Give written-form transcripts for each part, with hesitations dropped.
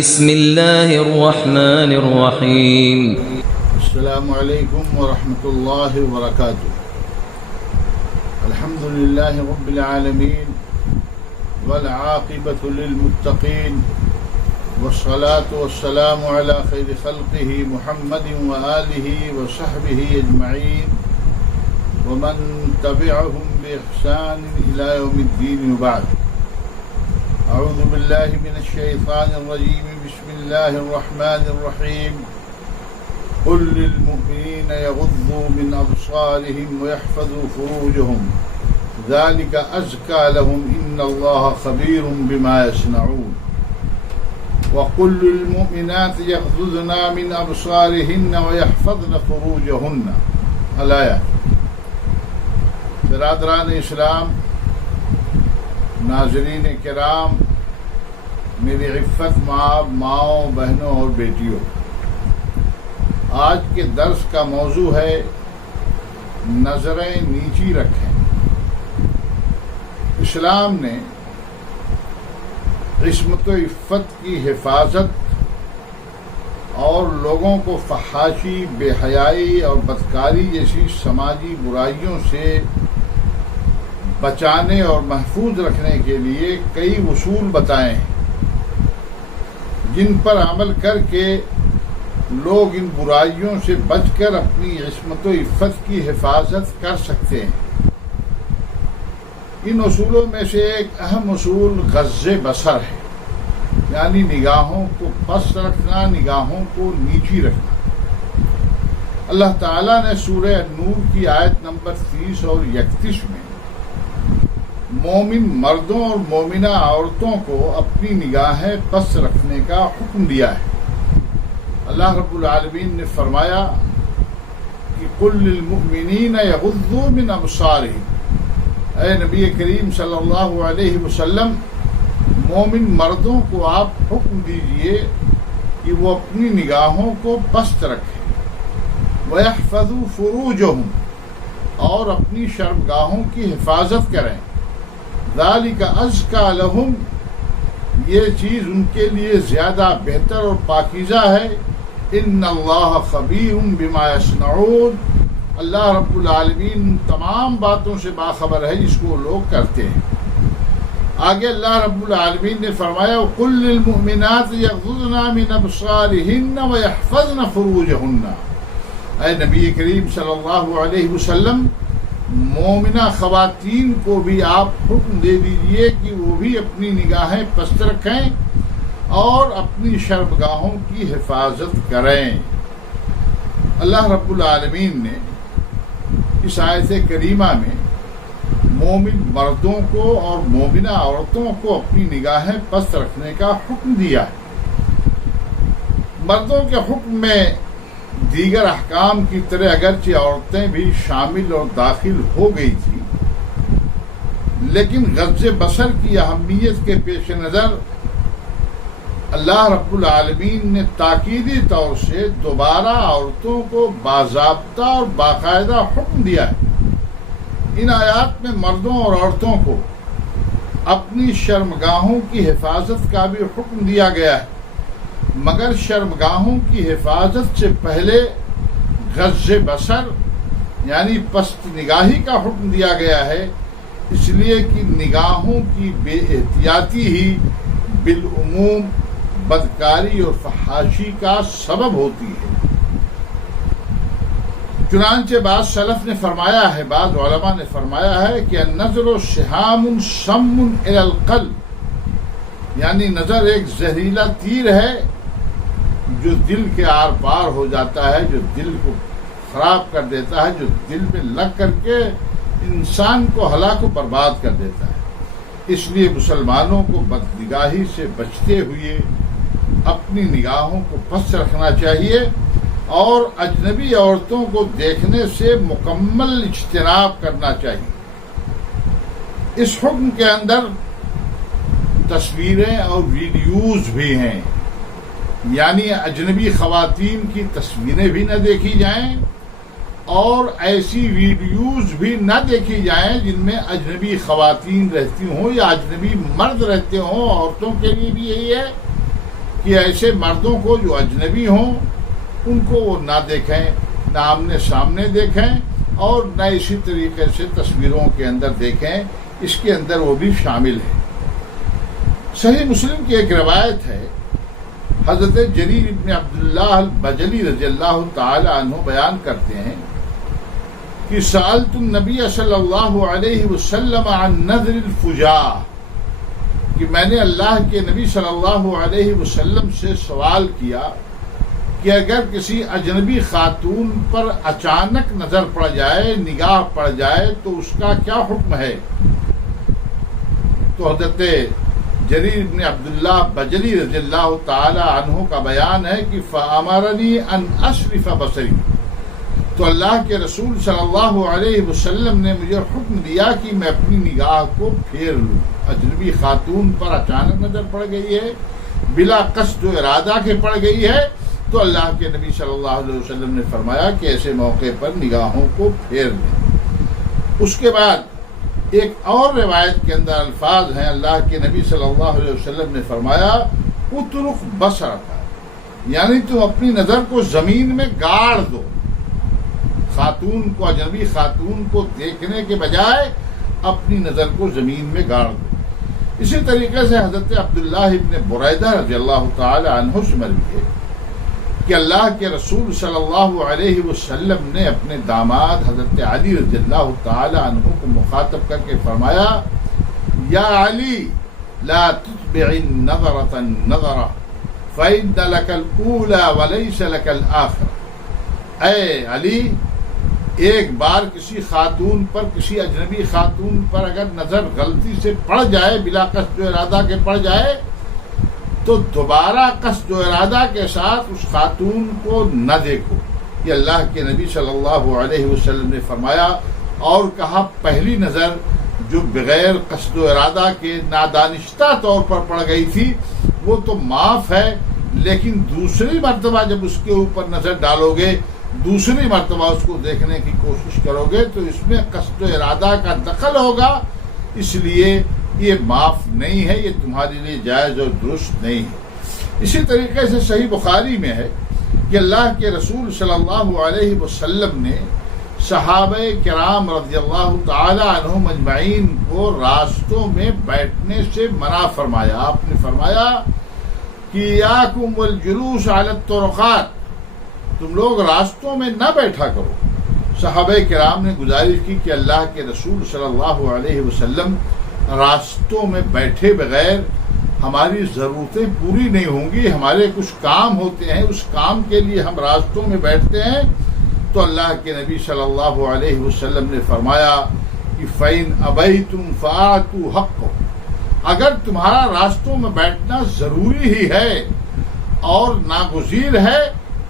بسم الله الرحمن الرحيم. السلام عليكم ورحمة الله وبركاته. الحمد لله رب العالمين والعاقبة للمتقين والصلاة والسلام على خير خلقه محمد وآله وصحبه أجمعين ومن تبعهم بإحسان إلى يوم الدين وبعد. أعوذ بالله من الشيطان الرجيم. بسم الله الرحمن الرحيم. قل للمؤمنين يغضوا من أبصارهم ويحفظوا فروجهم ذلك أزكى لهم إن الله خبير بما يصنعون. وقل للمؤمنات يغضضن من أبصارهن ويحفظن فروجهن. الآيات. برادران اسلام، ناظرین کرام، میری عفت ماؤں، بہنوں اور بیٹیوں، آج کے درس کا موضوع ہے نظریں نیچی رکھیں۔ اسلام نے عصمت و عفت کی حفاظت اور لوگوں کو فحاشی، بے حیائی اور بدکاری جیسی سماجی برائیوں سے بچانے اور محفوظ رکھنے کے لیے کئی اصول بتائے ہیں، جن پر عمل کر کے لوگ ان برائیوں سے بچ کر اپنی عصمت و عفت کی حفاظت کر سکتے ہیں۔ ان اصولوں میں سے ایک اہم اصول غض بصر ہے، یعنی نگاہوں کو پست رکھنا، نگاہوں کو نیچی رکھنا۔ اللہ تعالیٰ نے سورہ النور کی آیت نمبر 30 اور 31 میں مومن مردوں اور مومنہ عورتوں کو اپنی نگاہیں پست رکھنے کا حکم دیا ہے۔ اللہ رب العالمین نے فرمایا کہ قل للمؤمنین یغضوا من ابصارہم، اے نبی کریم صلی اللہ علیہ وسلم، مومن مردوں کو آپ حکم دیجئے کہ وہ اپنی نگاہوں کو پست رکھیں، وَيَحْفَظُوا فُرُوجَهُمْ، اور اپنی شرمگاہوں کی حفاظت کریں۔ ذَلِكَ أَزْكَى لَهُمْ، یہ چیز ان کے لیے زیادہ بہتر اور پاکیزہ ہے۔ إِنَّ اللَّهَ خَبِيرٌ بِمَا يَصْنَعُونَ، اللہ رب العالمین تمام باتوں سے باخبر ہے جس کو لوگ کرتے ہیں۔ آگے اللہ رب العالمین نے فرمایا وَقُلْ لِلْمُؤْمِنَاتِ يَغْضُضْنَ مِنْ أَبْصَارِهِنَّ وَيَحْفَظْنَ فُرُوجَهُنَّ، اے نبی کریم صلی اللہ علیہ وسلم، مومنہ خواتین کو بھی آپ حکم دے دیجئے کہ وہ بھی اپنی نگاہیں پست رکھیں اور اپنی شرمگاہوں کی حفاظت کریں۔ اللہ رب العالمین نے اس آیت کریمہ میں مومن مردوں کو اور مومنہ عورتوں کو اپنی نگاہیں پست رکھنے کا حکم دیا ہے۔ مردوں کے حکم میں دیگر احکام کی طرح اگرچہ عورتیں بھی شامل اور داخل ہو گئی تھی، لیکن غض بصر کی اہمیت کے پیش نظر اللہ رب العالمین نے تاکیدی طور سے دوبارہ عورتوں کو باضابطہ اور باقاعدہ حکم دیا ہے۔ ان آیات میں مردوں اور عورتوں کو اپنی شرمگاہوں کی حفاظت کا بھی حکم دیا گیا ہے، مگر شرمگاہوں کی حفاظت سے پہلے غض بصر یعنی پست نگاہی کا حکم دیا گیا ہے، اس لیے کہ نگاہوں کی بے احتیاطی ہی بالعموم بدکاری اور فحاشی کا سبب ہوتی ہے۔ چنانچہ بعض سلف نے فرمایا ہے، بعض علماء نے فرمایا ہے کہ النظر سہام سم الی القلب، یعنی نظر ایک زہریلا تیر ہے جو دل کے آر پار ہو جاتا ہے، جو دل کو خراب کر دیتا ہے، جو دل میں لگ کر کے انسان کو ہلاک و برباد کر دیتا ہے۔ اس لیے مسلمانوں کو بدنگاہی سے بچتے ہوئے اپنی نگاہوں کو پست رکھنا چاہیے اور اجنبی عورتوں کو دیکھنے سے مکمل اجتناب کرنا چاہیے۔ اس حکم کے اندر تصویریں اور ویڈیوز بھی ہیں، یعنی اجنبی خواتین کی تصویریں بھی نہ دیکھی جائیں اور ایسی ویڈیوز بھی نہ دیکھی جائیں جن میں اجنبی خواتین رہتی ہوں یا اجنبی مرد رہتے ہوں۔ عورتوں کے لیے بھی یہی ہے کہ ایسے مردوں کو جو اجنبی ہوں ان کو وہ نہ دیکھیں، نہ آمنے سامنے دیکھیں، اور نہ اسی طریقے سے تصویروں کے اندر دیکھیں، اس کے اندر وہ بھی شامل ہے۔ صحیح مسلم کی ایک روایت ہے، حضرت جریر ابن عبداللہ البجلی رضی اللہ تعالی عنہ بیان کرتے ہیں کہ سألت النبی صلی اللہ علیہ وسلم عن نذر الفجاء، کہ میں نے اللہ کے نبی صلی اللہ علیہ وسلم سے سوال کیا کہ اگر کسی اجنبی خاتون پر اچانک نظر پڑ جائے، نگاہ پڑ جائے، تو اس کا کیا حکم ہے؟ تو حضرت جریر بن عبداللہ بجلی رضی اللہ تعالی عنہ کا بیان ہے کہ فَأَمَرَنِي أَنْ أَصْرِفَ بَصَرِي، تو اللہ کے رسول صلی اللہ علیہ وسلم نے مجھے حکم دیا کہ میں اپنی نگاہ کو پھیر لوں۔ اجنبی خاتون پر اچانک نظر پڑ گئی ہے، بلا قصد و ارادہ کے پڑ گئی ہے، تو اللہ کے نبی صلی اللہ علیہ وسلم نے فرمایا کہ ایسے موقع پر نگاہوں کو پھیر لیں۔ اس کے بعد ایک اور روایت کے اندر الفاظ ہیں، اللہ کے نبی صلی اللہ علیہ وسلم نے فرمایا اترک بصرک، یعنی تم اپنی نظر کو زمین میں گاڑ دو، خاتون کو، اجنبی خاتون کو دیکھنے کے بجائے اپنی نظر کو زمین میں گاڑ دو۔ اسی طریقے سے حضرت عبداللہ ابن بریدہ رضی اللہ تعالی عنہ سے مروی ہے کہ اللہ کے رسول صلی اللہ علیہ وسلم نے اپنے داماد حضرت علی رضی اللہ تعالی عنہ کو مخاطب کر کے فرمایا، یا علی لا تتبع النظرة النظرة فإن لك الأولى وليس لك الآخرة، اے علی، ایک بار کسی خاتون پر، کسی اجنبی خاتون پر اگر نظر غلطی سے پڑ جائے، بلا قصد و ارادہ کے پڑ جائے، تو دوبارہ قصد و ارادہ کے ساتھ اس خاتون کو نہ دیکھو۔ یہ اللہ کے نبی صلی اللہ علیہ وسلم نے فرمایا، اور کہا پہلی نظر جو بغیر قصد و ارادہ کے نادانشتہ طور پر پڑ گئی تھی وہ تو معاف ہے، لیکن دوسری مرتبہ جب اس کے اوپر نظر ڈالو گے، دوسری مرتبہ اس کو دیکھنے کی کوشش کرو گے، تو اس میں قصد و ارادہ کا دخل ہوگا، اس لیے یہ معاف نہیں ہے، یہ تمہارے لیے جائز اور درست نہیں ہے۔ اسی طریقے سے صحیح بخاری میں ہے کہ اللہ کے رسول صلی اللہ علیہ وسلم نے صحابہ کرام رضی اللہ تعالی عنہم اجمعین کو راستوں میں بیٹھنے سے منع فرمایا۔ آپ نے فرمایا کہ یاکم والجلوس علی الطرقات، تم لوگ راستوں میں نہ بیٹھا کرو۔ صحابہ کرام نے گزارش کی کہ اللہ کے رسول صلی اللہ علیہ وسلم، راستوں میں بیٹھے بغیر ہماری ضرورتیں پوری نہیں ہوں گی، ہمارے کچھ کام ہوتے ہیں، اس کام کے لیے ہم راستوں میں بیٹھتے ہیں۔ تو اللہ کے نبی صلی اللہ علیہ وسلم نے فرمایا کہ فَإِنْ أَبَيْتُمْ فَآتُوا حَقَّهُ، اگر تمہارا راستوں میں بیٹھنا ضروری ہی ہے اور ناگزیر ہے،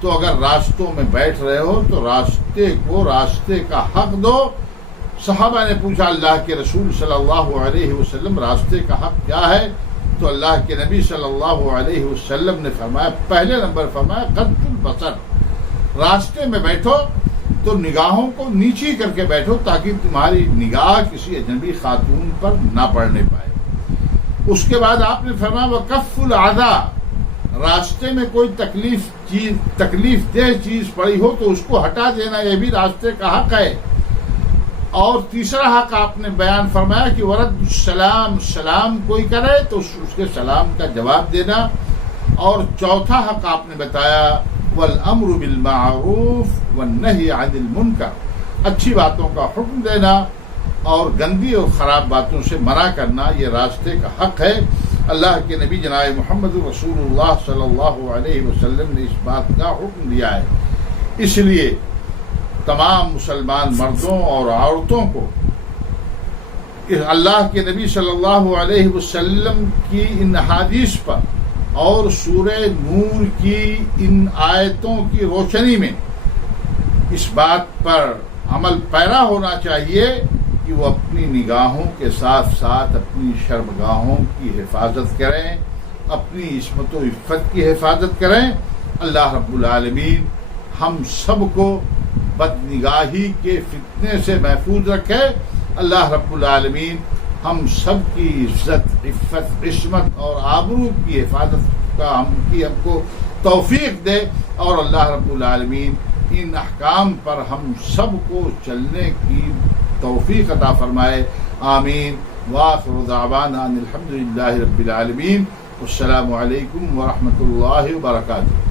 تو اگر راستوں میں بیٹھ رہے ہو تو راستے کا حق دو۔ صحابہ نے پوچھا اللہ کے رسول صلی اللہ علیہ وسلم راستے کا حق کیا ہے؟ تو اللہ کے نبی صلی اللہ علیہ وسلم نے فرمایا، پہلے نمبر فرمایا غض البصر، راستے میں بیٹھو تو نگاہوں کو نیچی کر کے بیٹھو تاکہ تمہاری نگاہ کسی اجنبی خاتون پر نہ پڑنے پائے۔ اس کے بعد آپ نے فرمایا وکف العذی، راستے میں کوئی تکلیف دہ چیز پڑی ہو تو اس کو ہٹا دینا، یہ بھی راستے کا حق ہے۔ اور تیسرا حق آپ نے بیان فرمایا کہ ورد السلام، سلام کوئی کرے تو اس کے سلام کا جواب دینا۔ اور چوتھا حق آپ نے بتایا والامر بالمعروف والنہی عن المنکر، اچھی باتوں کا حکم دینا اور گندی اور خراب باتوں سے منع کرنا، یہ راستے کا حق ہے۔ اللہ کے نبی جناب محمد رسول اللہ صلی اللہ علیہ وسلم نے اس بات کا حکم دیا ہے۔ اس لیے تمام مسلمان مردوں اور عورتوں کو اللہ کے نبی صلی اللہ علیہ وسلم کی ان حدیث پر اور سورہ نور کی ان آیتوں کی روشنی میں اس بات پر عمل پیرا ہونا چاہیے کہ وہ اپنی نگاہوں کے ساتھ ساتھ اپنی شرمگاہوں کی حفاظت کریں، اپنی عصمت و عفت کی حفاظت کریں۔ اللہ رب العالمین ہم سب کو بد نگاہی کے فتنے سے محفوظ رکھے۔ اللہ رب العالمین ہم سب کی عزت، عفت، عصمت اور آبرو کی حفاظت کا ہم کو توفیق دے، اور اللہ رب العالمین ان احکام پر ہم سب کو چلنے کی توفیق عطا فرمائے، آمین۔ وآخر دعوانا ان الحمد للہ رب العالمین، والسلام علیکم ورحمۃ اللہ وبرکاتہ۔